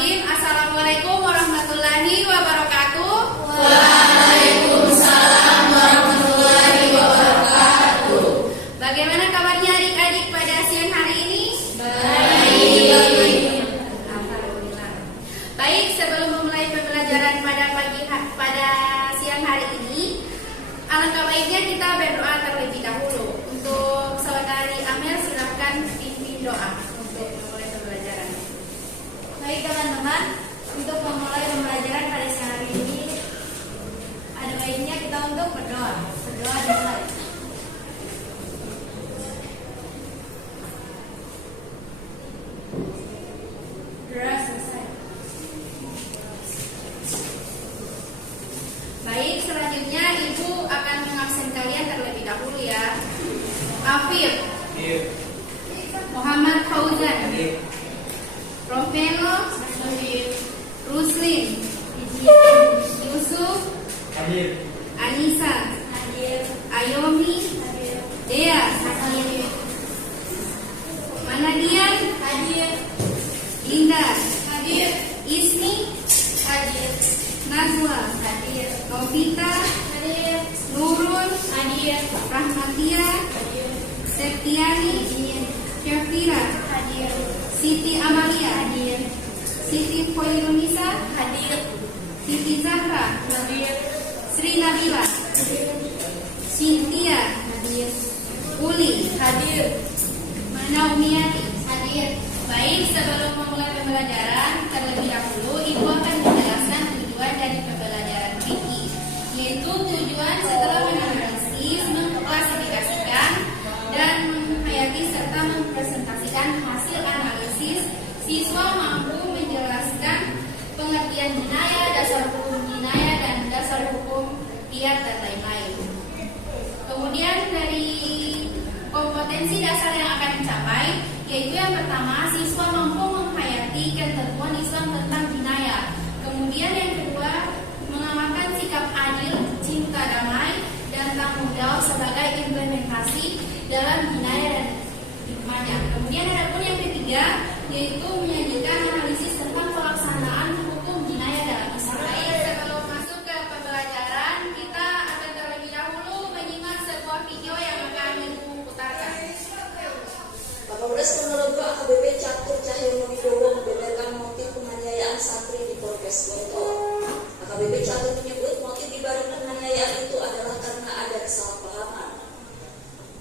Bismillahirrahmanirrahim. Assalamualaikum warahmatullahi wabarakatuh. Waalaikumsalam warahmatullahi wabarakatuh. Bagaimana kabarnya adik-adik pada siang hari ini? Baik. Alhamdulillah. Baik, sebelum memulai pembelajaran pada siang hari ini, alangkah baiknya kita berdoa terlebih dahulu. Untuk saudari Amel, silakan pimpin doa untuk memulai pembelajaran. Baik teman-teman, untuk memulai pembelajaran pada siang hari ini, ada baiknya kita untuk berdoa. Berdoa dimulai. Doa selesai. Baik, selanjutnya Ibu akan mengabsen kalian terlebih dahulu ya. Afif, Muhammad Fauzan, Romelo, Ruslin, Yusuf, Anissa, Ayomi, Dea, Manadian, Linda, Isni, Nazwa, Novita, Nurul, Rahmatia, Septiani, Syafira, Siti Amalia, Siti Khoirunisa, Siti Zahra, Sri Nabila, Cynthia, Uli, Manaumiati, Baik, sebelum memulai pembelajaran, terlebih dahulu Ibu akan menjelaskan tujuan dari pembelajaran fikih, yaitu tujuan setelah menganalisis, mengklasifikasikan, dan menghayati serta mempresentasikan hasil analisis, siswa mampu menjelaskan pengertian jinayah, dasar hukum jinayah, dan dasar hukum qiyas dan lain-lain. Kemudian dari kompetensi dasar yang akan dicapai, yaitu yang pertama, siswa mampu menghayati ketentuan Islam tentang jinayah. Kemudian yang kedua, mengamalkan sikap adil, cinta damai, dan tanggung jawab sebagai implementasi dalam jinayah dan hikmahnya. Kemudian ada pun yang ketiga, yaitu menyajikan analisis tentang pelaksanaan hukum jinayah dalam Islam. Baik, sebelum masuk ke pembelajaran, kita akan terlebih dahulu menyimak sebuah video yang akan Ibu putarkan. Kapolres Ponorogo AKBP Catur Cahyono Wibowo membeberkan motif penganiayaan santri di Polres Gontor. AKBP Catur menyebut motif dibalik penganiayaan itu adalah karena ada kesalahpahaman.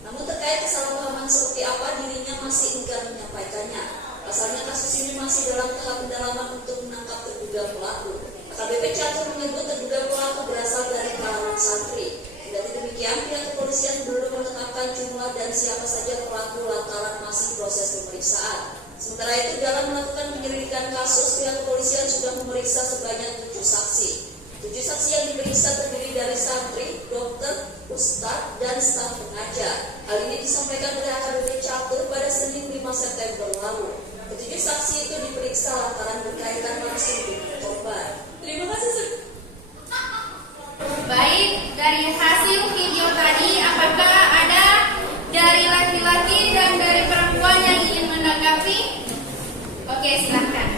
Namun terkait kesalahpahaman seperti apa, dirinya masih enggan menyampaikannya. Pasalnya kasus ini masih dalam tahap pendalaman untuk menangkap terduga pelaku. AKBP Catur menyebut terduga pelaku berasal dari kalangan santri. Kendati demikian, pihak kepolisian belum menetapkan jumlah dan siapa saja pelaku lantaran masih proses pemeriksaan. Sementara itu, dalam melakukan penyelidikan kasus, pihak kepolisian sudah memeriksa sebanyak 7 saksi. 7 saksi yang diperiksa terdiri dari santri, dokter, ustadz, dan staf pengajar. Hal ini disampaikan oleh AKBP Catur pada Senin 5 September lalu. Ketujuh saksi itu diperiksa lantaran berkaitan langsung dengan korban. Terima kasih. Baik, dari hasil video tadi, apakah ada dari laki-laki dan dari perempuan yang ingin menanggapi? Oke, silahkan.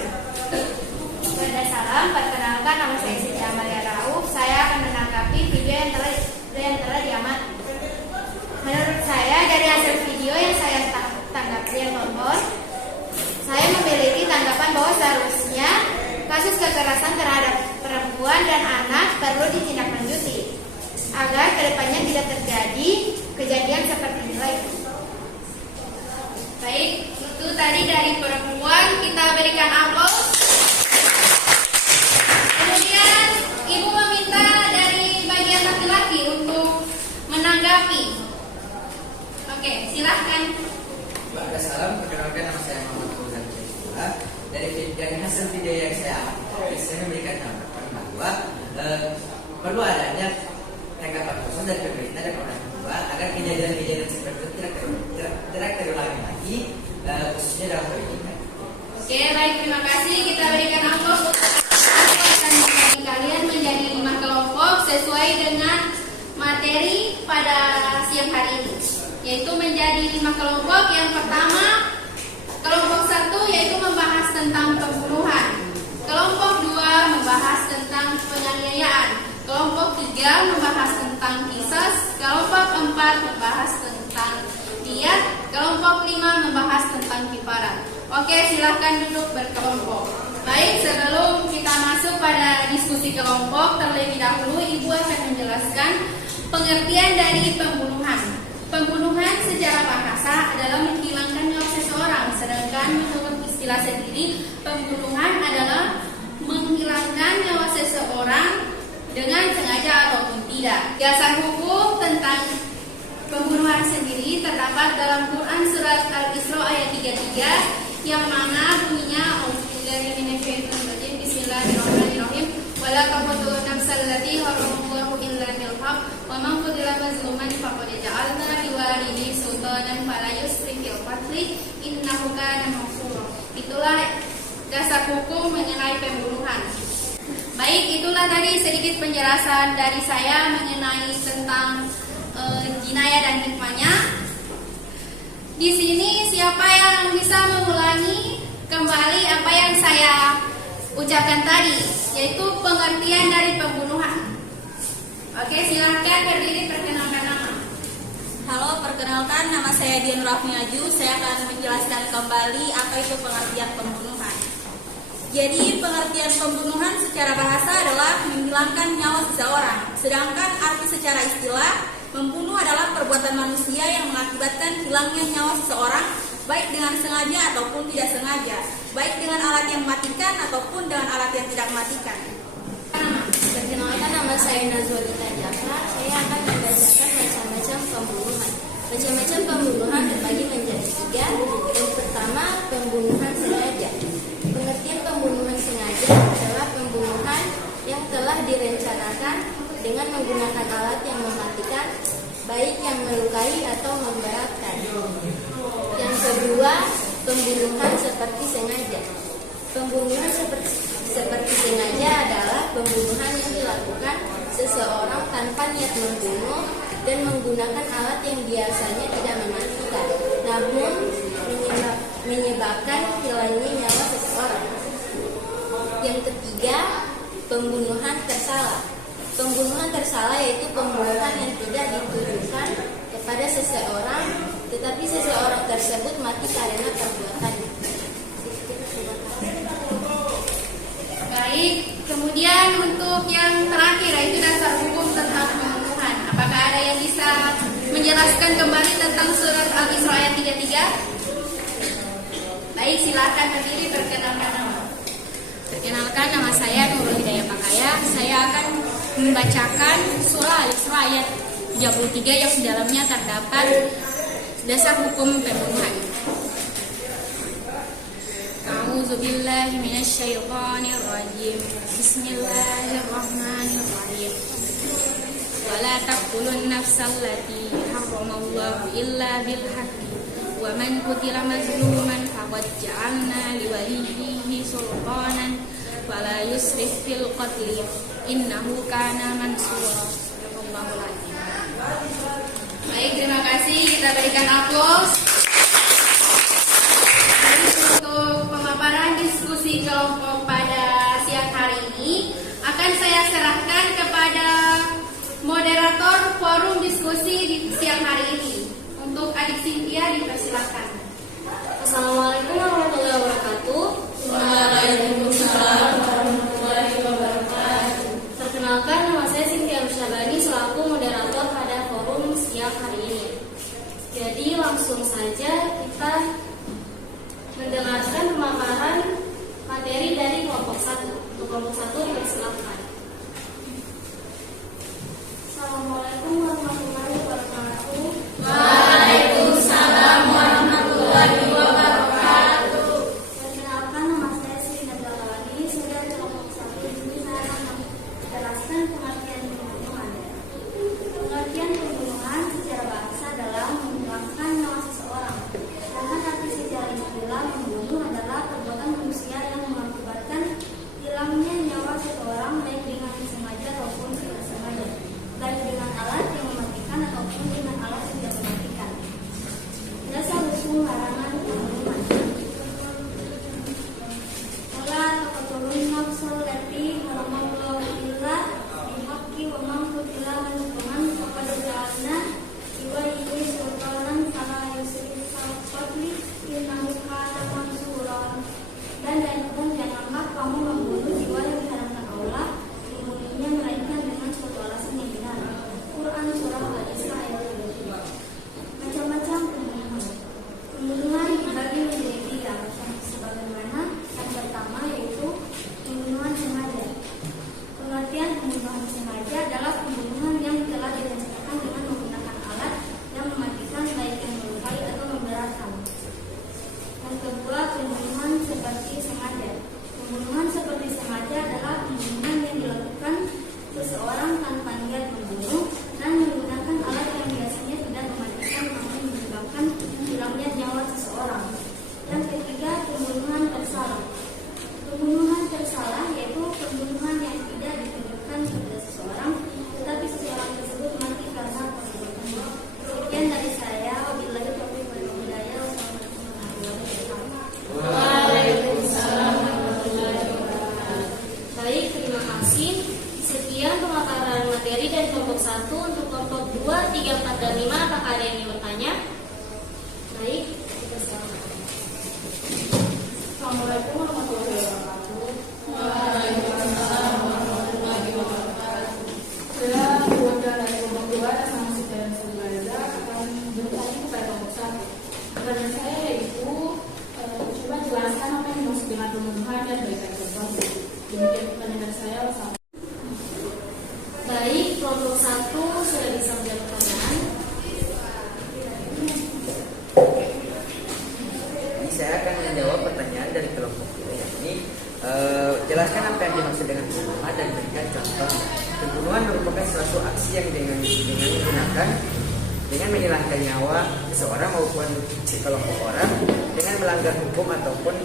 Kepada salam, perkenalkan nama saya Siti Amalia Rauf. Saya akan menanggapi video yang telah diamati. Menurut saya, dari hasil video yang saya tanggapi yang nonton, saya memiliki tanggapan bahwa seharusnya kasus kekerasan terhadap perempuan dan anak perlu ditindaklanjuti agar kedepannya tidak terjadi kejadian seperti ini lagi. Baik, itu tadi dari perempuan, kita berikan aplaus. Kemudian Ibu meminta dari bagian laki-laki untuk menanggapi. Oke, silahkan. Mbak, salam. Perkenalkan, nama saya Muhammad Fauzan. Dari hasil video yang saya amati, saya memberikan tanggapan bahwa perlu adanya tanggapan khusus dari pemerintah dan orang tua agar kejadian-kejadian seperti itu tidak terulangi lagi, khususnya dalam pendidikan. Oke, baik, terima kasih. Kita berikan aplaus untuk akan membagi kalian menjadi 5 kelompok sesuai dengan materi pada siang hari ini, yaitu menjadi 5 kelompok. Yang pertama, kelompok 1 yaitu membahas tentang pembunuhan. 3 membahas tentang kisah, kelompok 4 membahas tentang diyat, kelompok 5 membahas tentang kifarat. Oke, silahkan duduk berkelompok. Baik, sebelum kita masuk pada diskusi kelompok, terlebih dahulu Ibu akan menjelaskan pengertian dari pembunuhan. Pembunuhan secara bahasa adalah menghilangkan nyawa seseorang, sedangkan menurut istilah sendiri, pembunuhan adalah menghilangkan nyawa seseorang dengan sengaja ataupun tidak. Dasar hukum tentang pembunuhan sendiri terdapat dalam Quran surat Al-Isra ayat 33 yang mana bunyinya Bismillahirrahmanirrahim wala taqtulun nafsal lati haramallahu illa bil haqq wa man qutila mazluman faqad ja'alna liwalihi sultanan fala yusrif fil qatli innahu kana maghfura. Itulah dasar hukum mengenai pembunuhan. Baik, itulah tadi sedikit penjelasan dari saya mengenai tentang jinayah dan hikmahnya. Di sini siapa yang bisa mengulangi kembali apa yang saya ucapkan tadi, yaitu pengertian dari pembunuhan. Oke, silahkan berdiri, perkenalkan nama. Halo, perkenalkan nama saya Dian Rafniaju. Saya akan menjelaskan kembali apa itu pengertian pembunuhan. Jadi, pengertian pembunuhan secara bahasa adalah menghilangkan nyawa seseorang. Sedangkan arti secara istilah, membunuh adalah perbuatan manusia yang mengakibatkan hilangnya nyawa seseorang, baik dengan sengaja ataupun tidak sengaja, baik dengan alat yang mematikan ataupun dengan alat yang tidak mematikan. Perkenalkan, nama saya Nazwalita Jafar. Saya akan membacakan macam-macam pembunuhan. Macam-macam pembunuhan terbagi menjadi 3. Yang pertama, pembunuhan sengaja. Pengertian pembunuhan sengaja adalah pembunuhan yang telah direncanakan dengan menggunakan alat yang mematikan, baik yang melukai atau memberatkan. Yang kedua, pembunuhan seperti sengaja. Pembunuhan seperti sengaja adalah pembunuhan yang dilakukan seseorang tanpa niat membunuh dan menggunakan alat yang biasanya tidak mematikan, namun menyebabkan hilangnya nyawa seseorang. Yang ketiga, pembunuhan tersalah. Pembunuhan tersalah yaitu pembunuhan yang tidak ditujukan kepada seseorang, tetapi seseorang tersebut mati karena perbuatannya. Baik, kemudian untuk yang terakhir yaitu dasar hukum tentang pembunuhan. Apakah ada yang bisa menjelaskan kembali tentang surat Al-Isra ayat 33? Baik, silakan berdiri, perkenalkan nama. Perkenalkan, nama saya Nurul Hidayah Pakaya. Saya akan membacakan surah Al-Isra ayat 33 yang di dalamnya terdapat dasar hukum pembunuhan. A'udzubillahi minasyaitonirrajim. Bismillahirrahmanirrahim. Wala taqtulun nafsal lati harramallahu illa bil haqqi wa man qutila mazluman faqad ja'alna liwaliyhi sultanan fala yusrif fil qatli innahu kana mansura. Allahul azim. Baik, terima kasih. Kita berikan aplaus. Untuk pemaparan diskusi kelompok pada siang hari ini akan saya serahkan kepada moderator forum diskusi di siang hari ini. Untuk Adik Cynthia dipersilakan. Assalamualaikum warahmatullahi wabarakatuh. Waalaikumsalam warahmatullahi wabarakatuh. Perkenalkan, nama saya Cynthia Syabani selaku moderator pada forum siang hari ini. Jadi langsung saja kita mendengarkan pemaparan materi dari kelompok 1. Untuk kelompok 1 dipersilakan. Assalamualaikum warahmatullahi wabarakatuh. Waalaikumsalam warahmatullahi wabarakatuh. Perkenalkan, nama saya Sri Nabila Kalani. Saya dari kelompok 1 ini saya akan menjelaskan pengertian pembunuhan. Pengertian pembunuhan secara bahasa adalah menghilangkan nyawa seseorang. Sedangkan arti secara istilah membunuh adalah perbuatan manusia yang mengakibatkan hilangnya nyawa Yang kedua, pembunuhan seperti sengaja. Pembunuhan seperti sengaja adalah pembunuhan yang dilakukan seseorang tanpa niat membunuh dan menggunakan alat yang biasanya tidak mematikan namun menyebabkan hilangnya nyawa seseorang. Yang ketiga, pembunuhan tersalah. Pembunuhan tersalah yaitu pembunuhan yang tidak ditujukan kepada seseorang, tetapi seseorang tersebut mati karena perbuatannya. Sekian dari saya. Wabillahi taufiq wal hidayah. Wassalamualaikum warahmatullahi wabarakatuh. Baik, terima kasih. Sekian pemaparan materi dari kelompok 1. Untuk kelompok 2, 3, 4, dan 5, apakah ada yang ingin bertanya? Baik, kita silakan. Assalamualaikum warahmatullahi wabarakatuh. Waalaikumsalam warahmatullahi wabarakatuh. Saya keluarga dari kelompok 2 dan sama dan semuanya akan bertanya kepada kelompok 1. Pertanyaan saya yaitu coba jelaskan apa yang dimaksud dengan pembunuhan dan berikan contoh. Demikian pertanyaan saya. Baik, kelompok 1 sudah bisa menjawab pertanyaan. Ini saya akan menjawab pertanyaan dari kelompok 2, yakni jelaskan apa yang dimaksud dengan pembunuhan dan berikan contoh. Pembunuhan merupakan suatu aksi yang dengan menggunakan dengan menghilangkan nyawa seseorang maupun sekelompok orang dengan melanggar hukum ataupun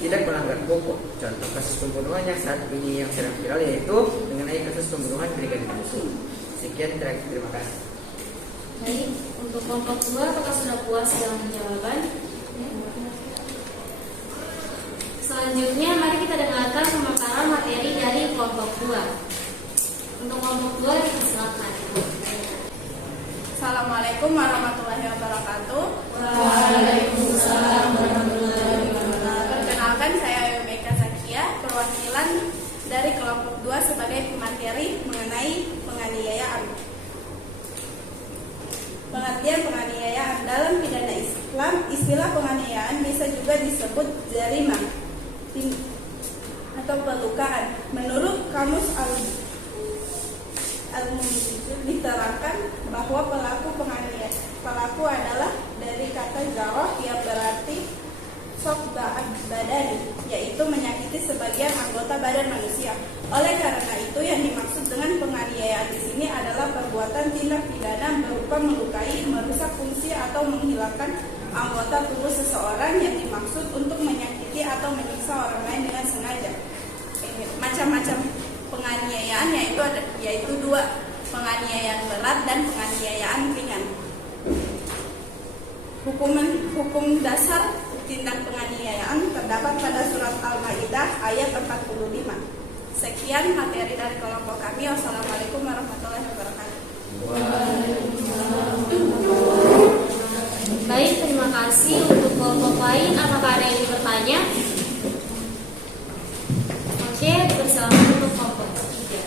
tidak melanggar hukum. Contoh kasus pembunuhan yang saat ini yang sedang viral yaitu mengenai kasus pembunuhan Brigadir Yosua. Sekian, terima kasih. Baik, untuk kelompok 2 apakah sudah puas dalam jawaban? Selanjutnya mari kita dengarkan pemaparan materi dari kelompok 2. Untuk kelompok 2 silakan. Assalamualaikum warahmatullahi wabarakatuh. Waalaikumsalam warahmatullahi wabarakatuh. Perkenalkan, saya Yumeka Zakia, perwakilan dari kelompok 2 sebagai pemateri mengenai penganiayaan. Pengertian penganiayaan dalam pidana Islam, istilah penganiayaan bisa juga disebut zarimah atau pelukaan. Menurut Kamus Al-Munjid diterangkan bahwa pelaku adalah dari kata jarah yang berarti sok badani, yaitu menyakiti sebagian anggota badan manusia. Oleh karena itu yang dimaksud dengan penganiayaan di sini adalah perbuatan tindak pidana berupa melukai, merusak fungsi atau menghilangkan anggota tubuh seseorang yang dimaksud untuk menyakiti atau menyiksa orang lain dengan sengaja. Macam-macam penganiayaan yaitu 2, penganiayaan berat dan penganiayaan ringan. Hukum dasar tindak penganiayaan terdapat pada surat Al-Maidah ayat 45. Sekian materi dari kelompok kami. Wassalamualaikum warahmatullahi wabarakatuh. Baik, terima kasih. Untuk kelompok lain apakah ada yang ingin bertanya? Oke, bersalaman untuk kelompok 3.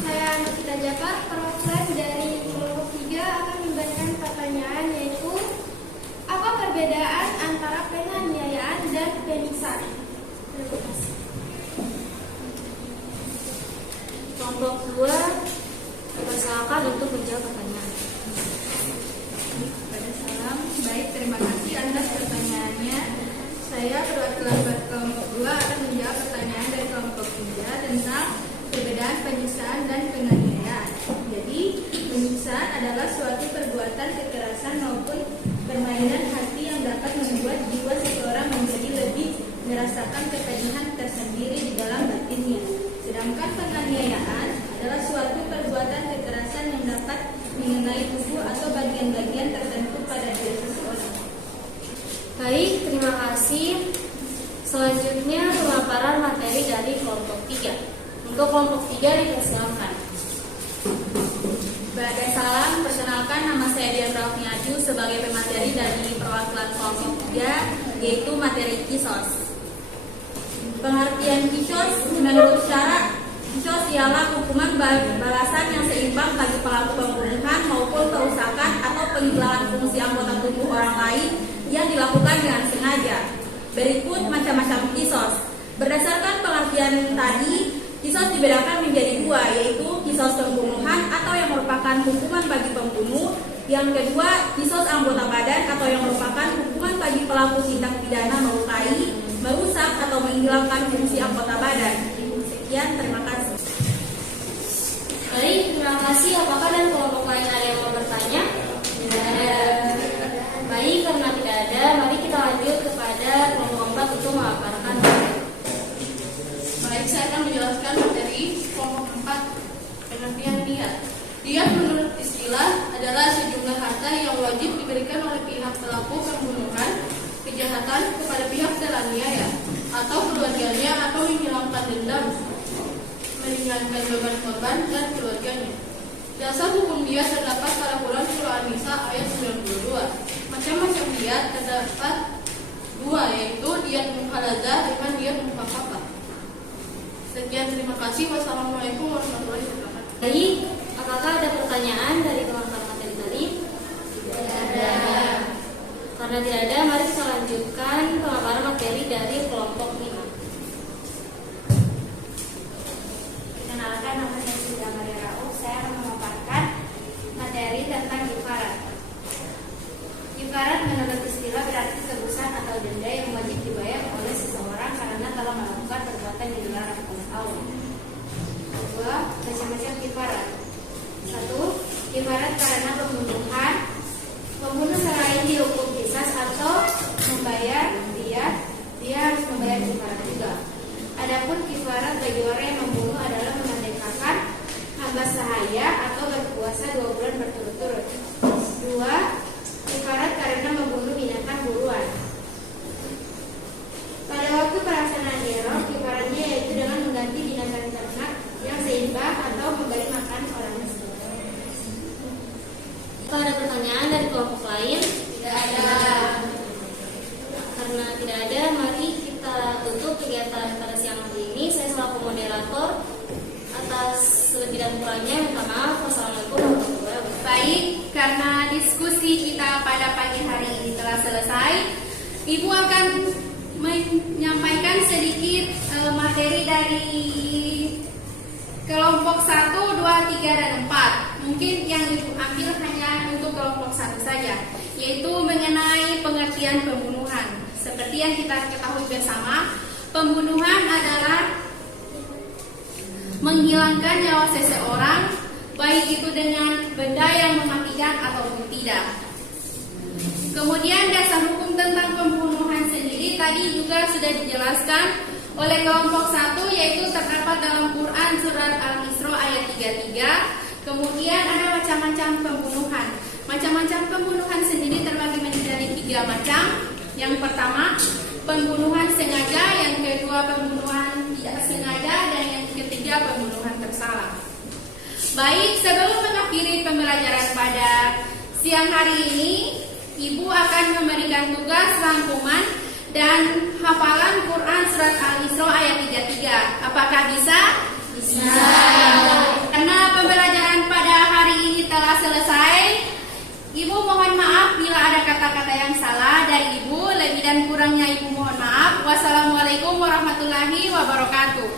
Saya Nikita Jafar, perwakilan dari kelompok 3 akan memberikan pertanyaan yaitu apa perbedaan antara penganiayaan dan penyiksaan? Terima kasih. Kelompok 2 dipersilakan untuk menjawab pertanyaan. Pada salam, baik, terima kasih atas pertanyaannya. Saya perwakilan kelompok 2 akan menjawab pertanyaan dari kelompok 3 tentang perbedaan penyiksaan dan penganiayaan. Jadi, penyiksaan adalah suatu perbuatan kekerasan maupun permainan hati yang dapat membuat jiwa seseorang menjadi lebih merasakan kepedihan tersendiri di dalam batinnya. Sedangkan penganiayaan adalah suatu perbuatan kekerasan yang dapat mengenai tubuh atau bagian-bagian tertentu pada diri seseorang. Baik, terima kasih. Selanjutnya pemaparan materi dari kelompok 3. Untuk kelompok 3 dipersilakan. Bagai salam, perkenalkan nama saya Dian Rafni Aju sebagai pemateri dari perwakilan kelompok 3, yaitu materi kisos. Pengertian kisos menurut syara, kisos ialah hukuman balasan yang seimbang bagi pelaku pembunuhan maupun perusakan atau penghilangan fungsi anggota tubuh orang lain yang dilakukan dengan sengaja. Berikut macam-macam kisos. Berdasarkan pengertian tadi, kisos dibedakan menjadi 2, yaitu kisos pembunuhan atau yang merupakan hukuman bagi pembunuh Yang kedua, disos anggota badan atau yang merupakan hukuman bagi pelaku tindak pidana melukai, merusak atau menghilangkan fungsi anggota badan. Sekian, terima kasih. Baik, terima kasih. Apakah dari kelompok lain ada yang mau bertanya? Tidak ada. Baik, karena tidak ada, mari kita lanjut kepada kelompok 4 untuk memaparkan. Baik, saya akan menjelaskan materi kelompok 4, pengertian niat. Niat menurut istilah adalah sejumlah harta yang wajib diberikan oleh pihak pelaku pembunuhan, kejahatan kepada pihak teraniaya atau keluarganya atau menghilangkan dendam, meringankan beban korban dan keluarganya. Dasar hukum niat terdapat pada Quran Surah An-Nisa ayat 92. Macam-macam niat terdapat dua, yaitu niat muhaladzah dengan niat mufakafah. Sekian, terima kasih. Wassalamualaikum warahmatullahi wabarakatuh. Baik, apakah ada pertanyaan dari teman-teman materi tadi? Tidak ada. Karena tidak ada, mari kita lanjutkan pemaparan materi dari kelompok 5. Perkenalkan, nama saya Siti Amalia Rauf. Saya akan memaparkan materi tentang kifarat. Kifarat menurut istilah berarti tebusan atau denda yang wajib dibayar oleh seseorang karena telah melakukan perbuatan yang dilarang oleh Allah. 2. Macam-macam kifarat. 1. Kifarat karena pembunuhan. Pembunuh selain dihukum qisas atau membayar diat, dia harus membayar kifarat juga. Adapun kifarat bagi orang yang membunuh adalah memerdekakan hamba sahaya atau berpuasa 2 bulan berturut-turut. 2. Kifarat karena membunuh binatang buruan. Pada waktu pelaksanaan ihram, kifaratnya yaitu dengan mengganti binatang ternak yang seimbang atau memberi makan orang miskin. Kalau ada pertanyaan dari kelompok lain? Tidak ada. Karena tidak ada, mari kita tutup kegiatan pada siang hari ini. Saya selaku moderator, atas lebih dan kurangnya minta maaf. Wassalamualaikum warahmatullahi wabarakatuh. Baik, karena diskusi kita pada pagi hari ini telah selesai, Ibu akan menyampaikan sedikit materi dari kelompok 1, 2, 3, dan 4. Mungkin yang Ibu ambil hanya untuk kelompok 1 saja, yaitu mengenai pengertian pembunuhan. Seperti yang kita ketahui bersama, pembunuhan adalah menghilangkan nyawa seseorang, baik itu dengan benda yang mematikan ataupun tidak. Kemudian dasar hukum tentang pembunuhan sendiri tadi juga sudah dijelaskan oleh kelompok 1, yaitu terdapat dalam Quran Surat Al-Isra ayat 33. Kemudian ada macam-macam pembunuhan. Macam-macam pembunuhan sendiri terbagi menjadi 3 macam. Yang pertama, pembunuhan sengaja. Yang kedua, pembunuhan tidak sengaja. Dan yang ketiga, pembunuhan tersalah. Baik, sebelum mengakhiri pembelajaran pada siang hari ini, Ibu akan memberikan tugas rangkuman dan hafalan Quran Surat Al-Isra ayat 33. Apakah bisa? Bisa. Karena pembelajaran pada hari ini telah selesai, Ibu mohon maaf bila ada kata-kata yang salah dari Ibu. Lebih dan kurangnya Ibu mohon maaf. Wassalamualaikum warahmatullahi wabarakatuh.